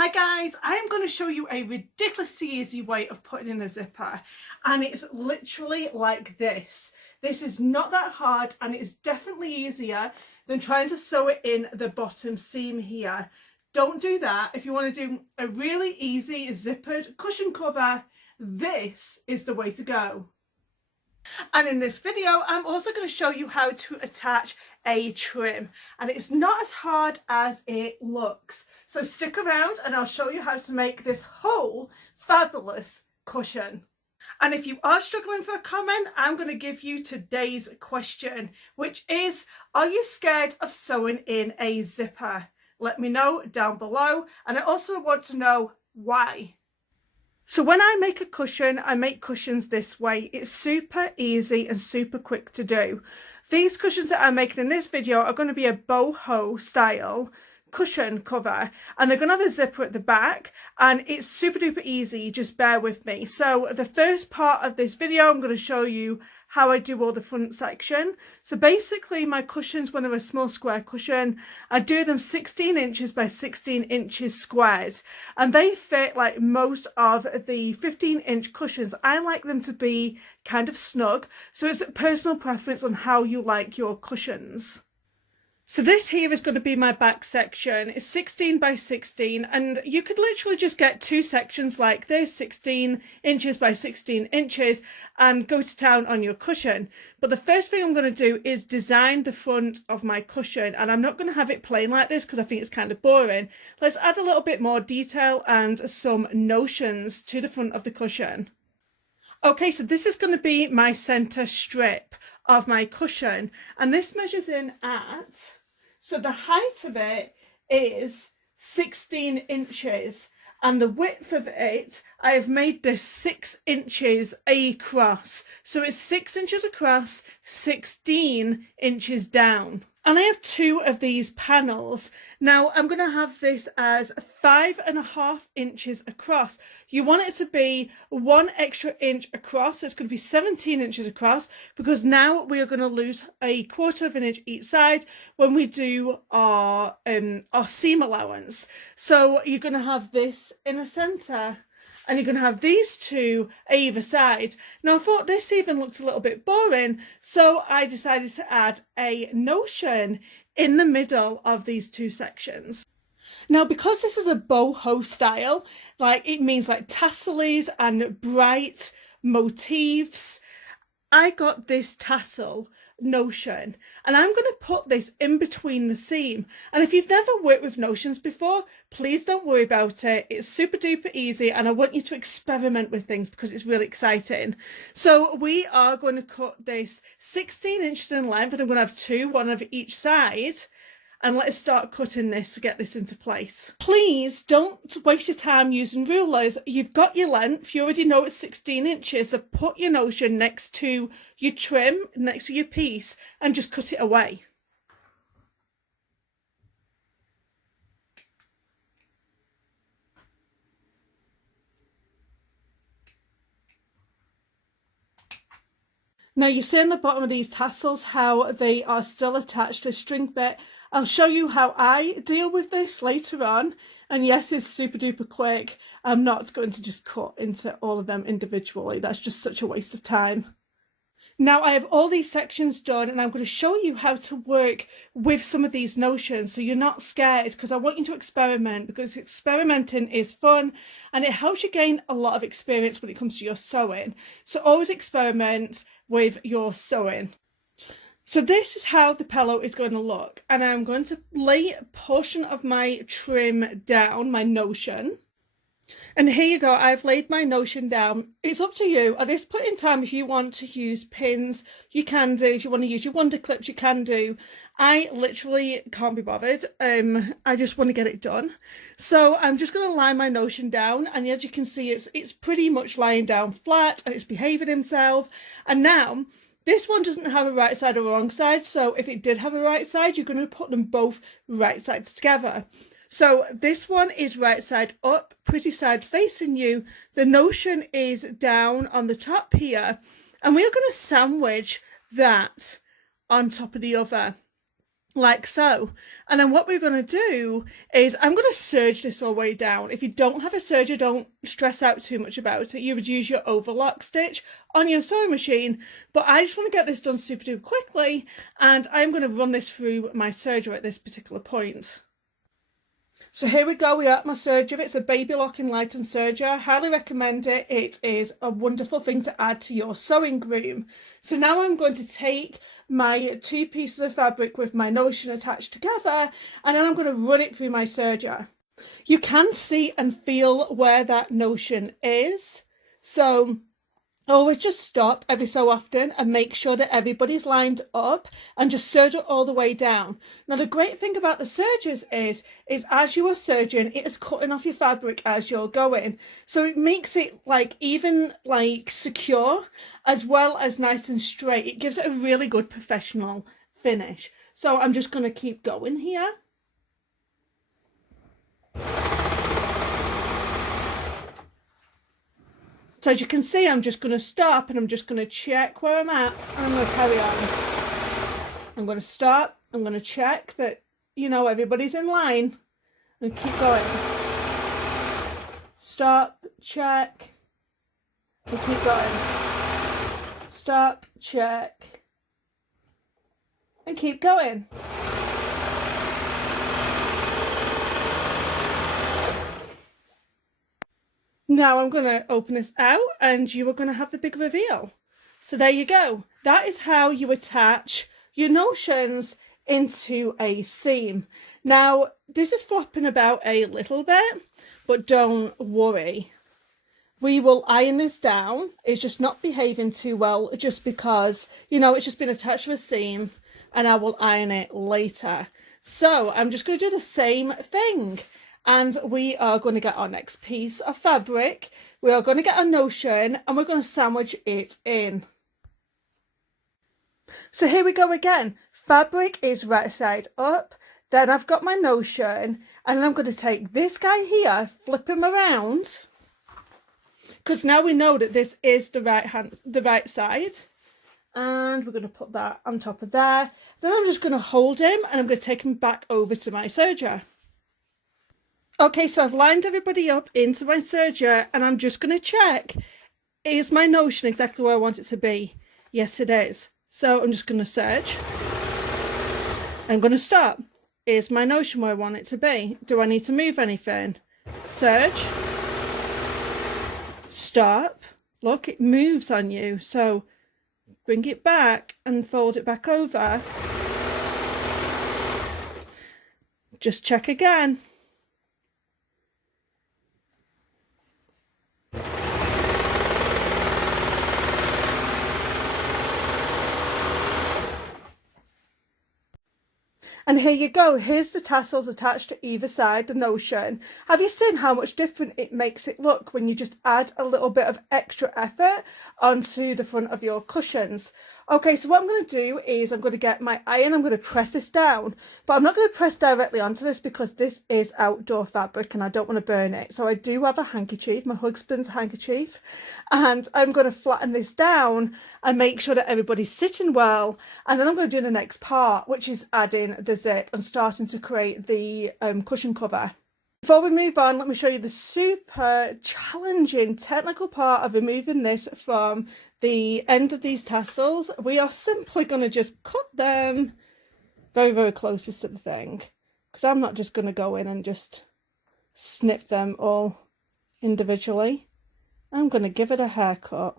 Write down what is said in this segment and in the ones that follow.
Hi guys, I'm going to show you a ridiculously easy way of putting in a zipper, and it's literally like this. This is not that hard and it's definitely easier than trying to sew it in the bottom seam here. Don't do that. If you want to do a really easy zippered cushion cover, this is the way to go. And in this video, I'm also going to show you how to attach a trim, and it's not as hard as it looks. So stick around and I'll show you how to make this whole fabulous cushion. And if you are struggling for a comment, I'm going to give you today's question, which is, are you scared of sewing in a zipper? Let me know down below, and I also want to know why. So when I make a cushion, I make cushions this way. It's super easy and super quick to do. These cushions that I'm making in this video are going to be a boho style cushion cover, and they're going to have a zipper at the back, and it's super duper easy. Just bear with me. So the first part of this video, I'm going to show you how I do all the front section. So basically my cushions, when they're a small square cushion, I do them 16 inches by 16 inches squares, and they fit like most of the 15-inch cushions. I like them to be kind of snug, so it's a personal preference on how you like your cushions. So this here is going to be my back section. It's 16 by 16, and you could literally just get two sections like this, 16 inches by 16 inches, and go to town on your cushion. But the first thing I'm going to do is design the front of my cushion, and I'm not going to have it plain like this because I think it's kind of boring. Let's add a little bit more detail and some notions to the front of the cushion. Okay, so this is going to be my center strip of my cushion, and this measures in at, so the height of it is 16 inches, and the width of it, I have made this 6 inches across. So it's 6 inches across, 16 inches down. And I have two of these panels. Now I'm going to have this as 5.5 inches across. You want it to be 1 extra inch across. So it's going to be 17 inches across, because now we are going to lose 1/4 of an inch each side when we do our seam allowance. So you're going to have this in the center, and you're going to have these two either side. Now I thought this even looked a little bit boring, so I decided to add a notion in the middle of these two sections. Now because this is a boho style, like it means like tassels and bright motifs, I got this tassel notion, and I'm going to put this in between the seam. And if you've never worked with notions before, please don't worry about it. It's super duper easy, and I want you to experiment with things because it's really exciting. So we are going to cut this 16 inches in length, and I'm going to have two, one of each side. And let's start cutting this to get this into place. Please don't waste your time using rulers. You've got your length, you already know it's 16 inches, so put your notion next to your trim, next to your piece, and just cut it away. Now you see on the bottom of these tassels how they are still attached to a string bit. I'll show you how I deal with this later on, and yes, it's super duper quick. I'm not going to just cut into all of them individually. That's just such a waste of time. Now I have all these sections done, and I'm going to show you how to work with some of these notions so you're not scared, because I want you to experiment, because experimenting is fun and it helps you gain a lot of experience when it comes to your sewing. So always experiment with your sewing. So this is how the pillow is going to look, and I'm going to lay a portion of my trim down, my notion. And here you go, I've laid my notion down. It's up to you at this point in time. If you want to use pins, you can do. If you want to use your wonder clips, you can do. I literally can't be bothered. I just want to get it done. So I'm just going to lie my notion down, and as you can see, it's pretty much lying down flat, and it's behaving himself. And now this one doesn't have a right side or wrong side, so if it did have a right side, you're going to put them both right sides together. So this one is right side up, pretty side facing you. The notion is down on the top here, and we're going to sandwich that on top of the other. like so. And then what we're going to do is I'm going to serge this all the way down. If you don't have a serger, don't stress out too much about it. You would use your overlock stitch on your sewing machine, but I just want to get this done super duper quickly, and I'm going to run this through my serger at this particular point. So here we go, we are at my serger. It's a baby lock and lighten serger. Highly recommend it. It is a wonderful thing to add to your sewing room. So now I'm going to take my 2 pieces of fabric with my notion attached together, and then I'm going to run it through my serger. You can see and feel where that notion is. So always just stop every so often and make sure that everybody's lined up and just serge it all the way down. Now the great thing about the sergers is as you are serging, it is cutting off your fabric as you're going. So it makes it like even like secure as well as nice and straight. It gives it a really good professional finish. So I'm just going to keep going here. So as you can see, I'm just going to stop and I'm just going to check where I'm at, and I'm going to carry on. I'm going to stop, I'm going to check that, you know, everybody's in line, and keep going. Stop, check, and keep going. Stop, check, and keep going. Now I'm going to open this out and you are going to have the big reveal. So there you go. That is how you attach your notions into a seam. Now this is flopping about a little bit, but don't worry. We will iron this down. It's just not behaving too well just because, you know, it's just been attached to a seam, and I will iron it later. So I'm just going to do the same thing. And we are going to get our next piece of fabric. We are going to get our notion and we're going to sandwich it in. So here we go again. Fabric is right side up. Then I've got my notion, and I'm going to take this guy here, flip him around, because now we know that this is the right side. And we're going to put that on top of there. Then I'm just going to hold him and I'm going to take him back over to my serger. Okay, so I've lined everybody up into my serger, and I'm just going to check, is my notion exactly where I want it to be? Yes, it is. So I'm just going to serge. I'm going to stop. Is my notion where I want it to be? Do I need to move anything? Serge. Stop. Look, it moves on you. So bring it back and fold it back over. Just check again. And here you go, here's the tassels attached to either side, the notion. Have you seen how much different it makes it look when you just add a little bit of extra effort onto the front of your cushions? Okay, so what I'm going to do is I'm going to get my iron, I'm going to press this down, but I'm not going to press directly onto this because this is outdoor fabric and I don't want to burn it. So I do have a handkerchief, my husband's handkerchief, and I'm going to flatten this down and make sure that everybody's sitting well. And then I'm going to do the next part, which is adding the zip and starting to create the cushion cover. Before we move on, let me show you the super challenging technical part of removing this from the end of these tassels. We are simply going to just cut them very, very closest to the thing, because I'm not just going to go in and just snip them all individually. I'm going to give it a haircut.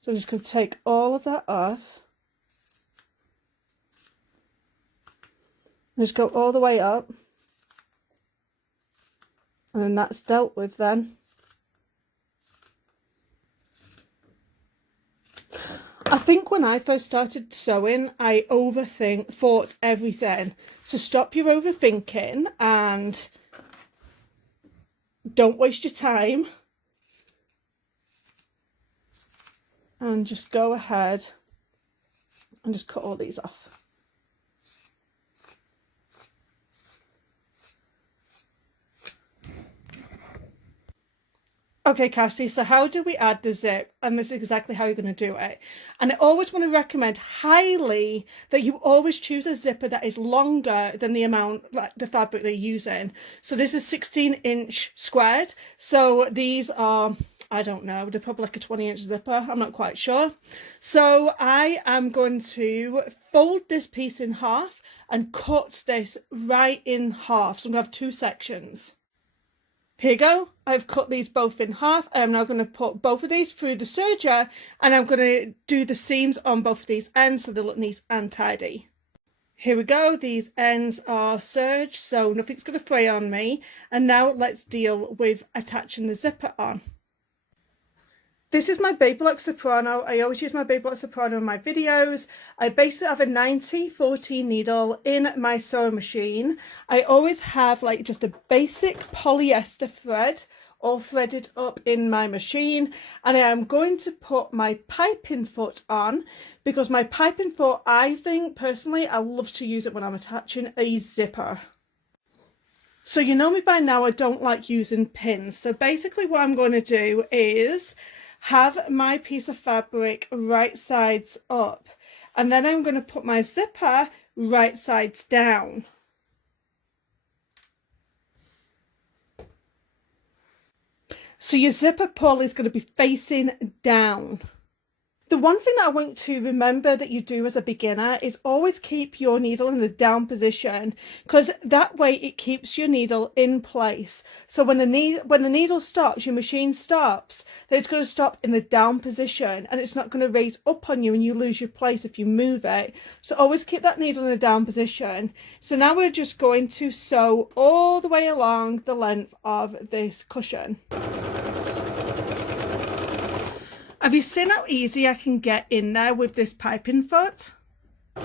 So I'm just going to take all of that off. Just go all the way up. And then that's dealt with then. I think when I first started sewing, I thought everything. So stop your overthinking and don't waste your time. And just go ahead and just cut all these off. Okay, Cassie, so how do we add the zip? And this is exactly how you're going to do it. And I always want to recommend highly that you always choose a zipper that is longer than the amount, like the fabric that you're using. So this is 16-inch squared. So these are, I don't know, they're probably like a 20-inch zipper. I'm not quite sure. So I am going to fold this piece in half and cut this right in half. So I'm going to have two sections. Here you go, I've cut these both in half. I'm now going to put both of these through the serger, and I'm going to do the seams on both of these ends so they look neat and tidy. Here we go, these ends are serged so nothing's going to fray on me. And now let's deal with attaching the zipper on. This is my Baby Lock Soprano. I always use my Baby Lock Soprano in my videos. I basically have a 90-14 needle in my sewing machine. I always have like just a basic polyester thread all threaded up in my machine. And I am going to put my piping foot on because my piping foot, I think personally, I love to use it when I'm attaching a zipper. So you know me by now, I don't like using pins. So basically what I'm going to do is have my piece of fabric right sides up, and then I'm going to put my zipper right sides down. So your zipper pull is going to be facing down. The one thing that I want to remember that you do as a beginner is always keep your needle in the down position, because that way it keeps your needle in place. So when the needle stops, your machine stops, then it's going to stop in the down position and it's not going to raise up on you and you lose your place if you move it. So always keep that needle in the down position. So now we're just going to sew all the way along the length of this cushion. Have you seen how easy I can get in there with this piping foot? Here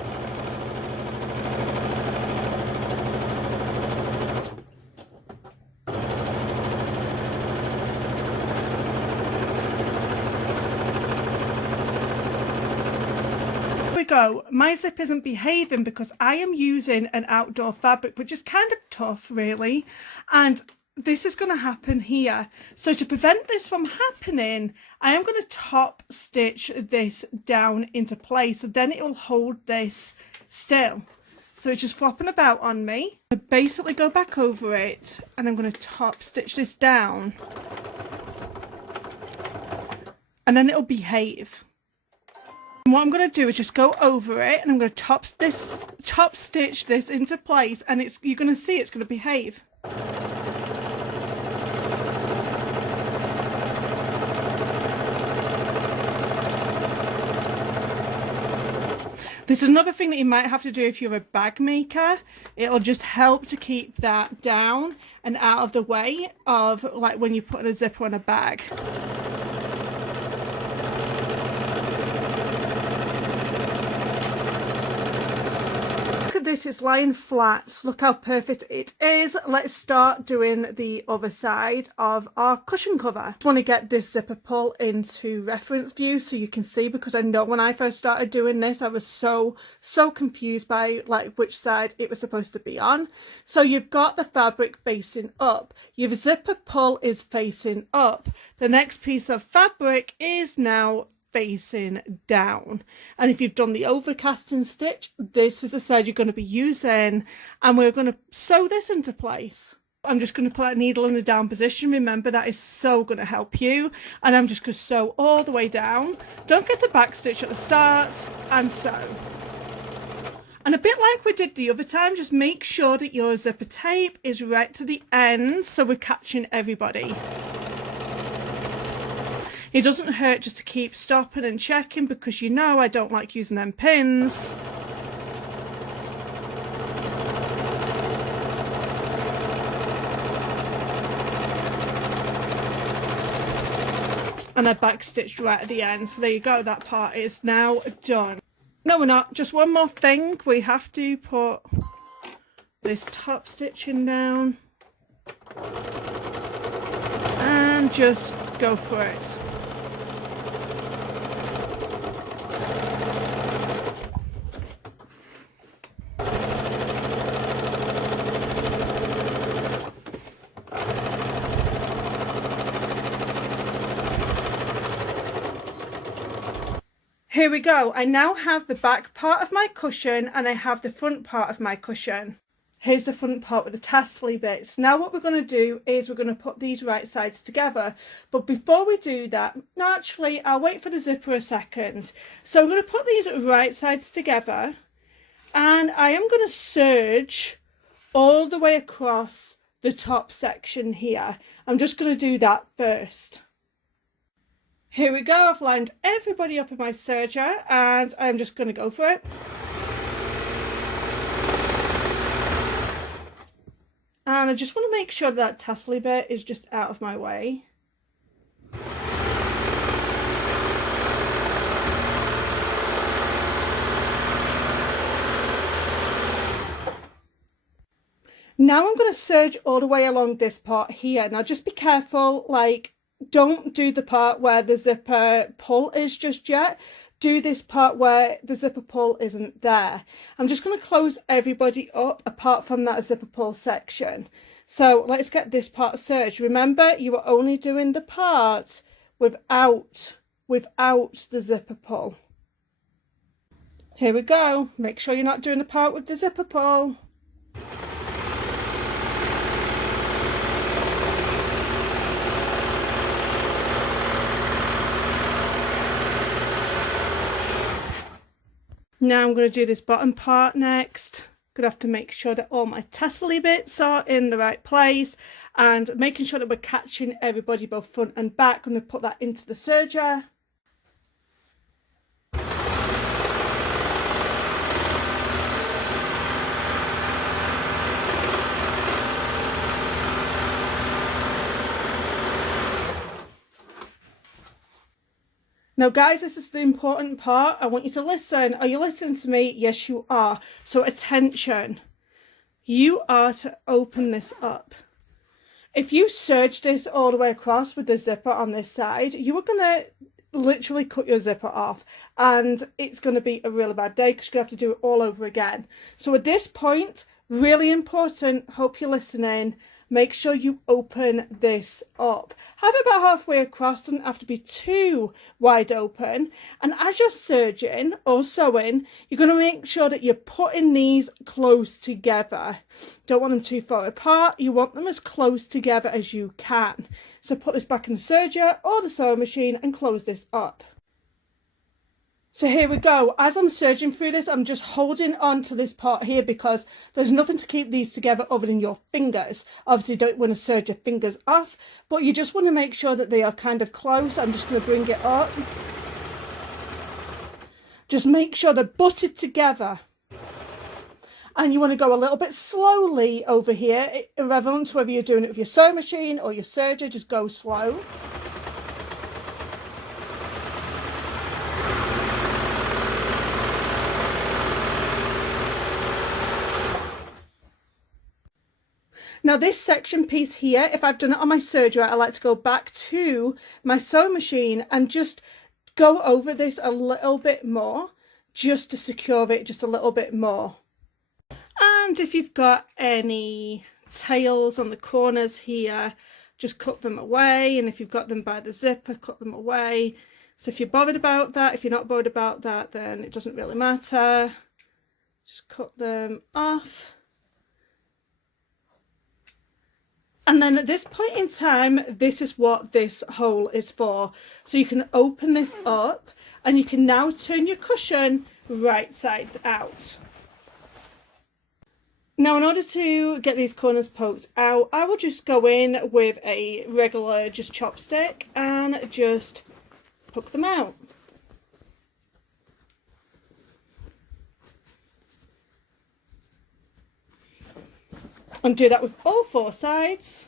we go. My zip isn't behaving because I am using an outdoor fabric, which is kind of tough really, and this is going to happen here. So to prevent this from happening, I am going to top stitch this down into place, so then it will hold this still. So it's just flopping about on me. I basically go back over it and I'm going to top stitch this down, and then it'll behave. And what I'm going to do is just go over it and I'm going to top stitch this into place, and you're going to see it's going to behave. There's another thing that you might have to do if you're a bag maker. It'll just help to keep that down and out of the way of like when you put a zipper on a bag. This is lying flat. Look how perfect it is. Let's start doing the other side of our cushion cover. I just want to get this zipper pull into reference view so you can see, because I know when I first started doing this I was so confused by like which side it was supposed to be on. So you've got the fabric facing up, your zipper pull is facing up, the next piece of fabric is now facing down, and if you've done the overcasting stitch, this is the side you're going to be using, and we're going to sew this into place. I'm just going to put that needle in the down position. Remember, that is so going to help you, and I'm just going to sew all the way down. Don't forget to back stitch at the start and sew. And a bit like we did the other time, just make sure that your zipper tape is right to the end so we're catching everybody. It doesn't hurt just to keep stopping and checking, because you know I don't like using them pins. And I backstitched right at the end, so there you go, that part is now done. No, we're not. Just one more thing. We have to put this top stitching down and just go for it. Here we go. I now have the back part of my cushion and I have the front part of my cushion. Here's the front part with the tassel bits. Now what we're going to do is we're going to put these right sides together. But before we do that, no, actually, I'll wait for the zipper a second. So I'm going to put these right sides together and I am going to serge all the way across the top section here. I'm just going to do that first. Here we go. I've lined everybody up in my serger and I'm just going to go for it. And I just want to make sure that tassel bit is just out of my way. Now I'm going to serge all the way along this part here. Now just be careful, like don't do the part where the zipper pull is just yet. Do this part where the zipper pull isn't there. I'm just going to close everybody up apart from that zipper pull section. So let's get this part serged. Remember, you are only doing the part without the zipper pull. Here we go. Make sure you're not doing the part with the zipper pull. Now I'm going to do this bottom part next. Going to have to make sure that all my tassel bits are in the right place and making sure that we're catching everybody both front and back. I'm going to put that into the serger. Now guys, this is the important part. I want you to listen. Are you listening to me? Yes, you are. So attention. You are to open this up. If you serge this all the way across with the zipper on this side, you are going to literally cut your zipper off and it's going to be a really bad day because you're going to have to do it all over again. So at this point, really important, hope you're listening, make sure you open this up. Have it about halfway across, doesn't have to be too wide open. And as you're serging or sewing, you're going to make sure that you're putting these close together. Don't want them too far apart. You want them as close together as you can. So put this back in the serger or the sewing machine and close this up. So here we go. As I'm serging through this, I'm just holding on to this part here because there's nothing to keep these together other than your fingers. Obviously, you don't want to serge your fingers off, but you just want to make sure that they are kind of close. I'm just going to bring it up. Just make sure they're butted together. And you want to go a little bit slowly over here, irrelevant to whether you're doing it with your sewing machine or your serger, just go slow. Now this section piece here, if I've done it on my serger, I like to go back to my sewing machine and just go over this a little bit more, just to secure it just a little bit more. And if you've got any tails on the corners here, just cut them away. And if you've got them by the zipper, cut them away. So if you're bothered about that, if you're not bothered about that, then it doesn't really matter. Just cut them off. And then at this point in time, this is what this hole is for. So you can open this up and you can now turn your cushion right sides out. Now, in order to get these corners poked out, I will just go in with a regular just chopstick and just poke them out. And do that with all four sides.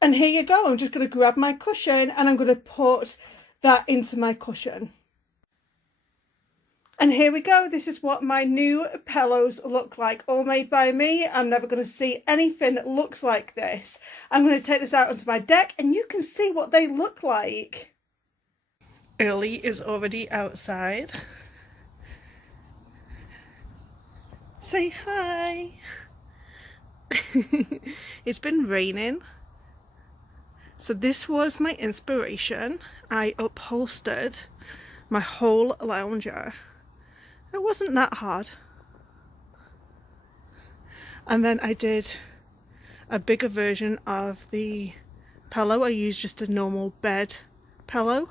And here you go. I'm just going to grab my cushion and I'm going to put that into my cushion. And here we go. This is what my new pillows look like, all made by me. I'm never going to see anything that looks like this. I'm going to take this out onto my deck and you can see what they look like. Early is already outside. Say hi. It's been raining So this was my inspiration. I upholstered my whole lounger. It wasn't that hard. And then I did a bigger version of the pillow. I used just a normal bed pillow,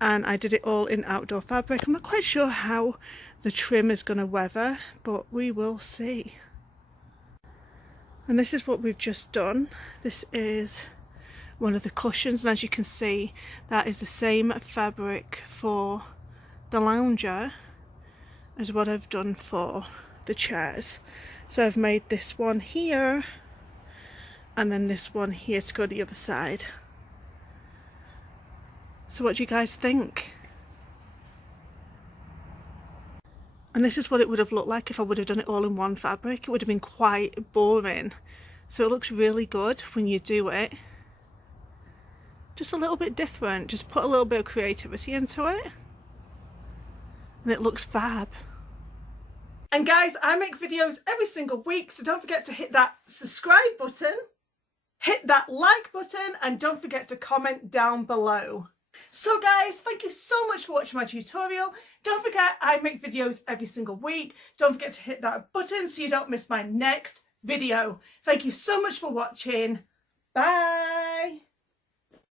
and I did it all in outdoor fabric. I'm not quite sure how the trim is going to weather, but we will see. And this is what we've just done. This is one of the cushions, and as you can see, that is the same fabric for the lounger as what I've done for the chairs. So I've made this one here and then this one here to go the other side. So what do you guys think? And this is what it would have looked like if I would have done it all in one fabric. It would have been quite boring. So it looks really good when you do it. Just a little bit different. Just put a little bit of creativity into it. And it looks fab. And guys, I make videos every single week, so don't forget to hit that subscribe button, hit that like button, and don't forget to comment down below. So guys, thank you so much for watching my tutorial. Don't forget I make videos every single week. Don't forget to hit that button so you don't miss my next video. Thank you so much for watching. Bye.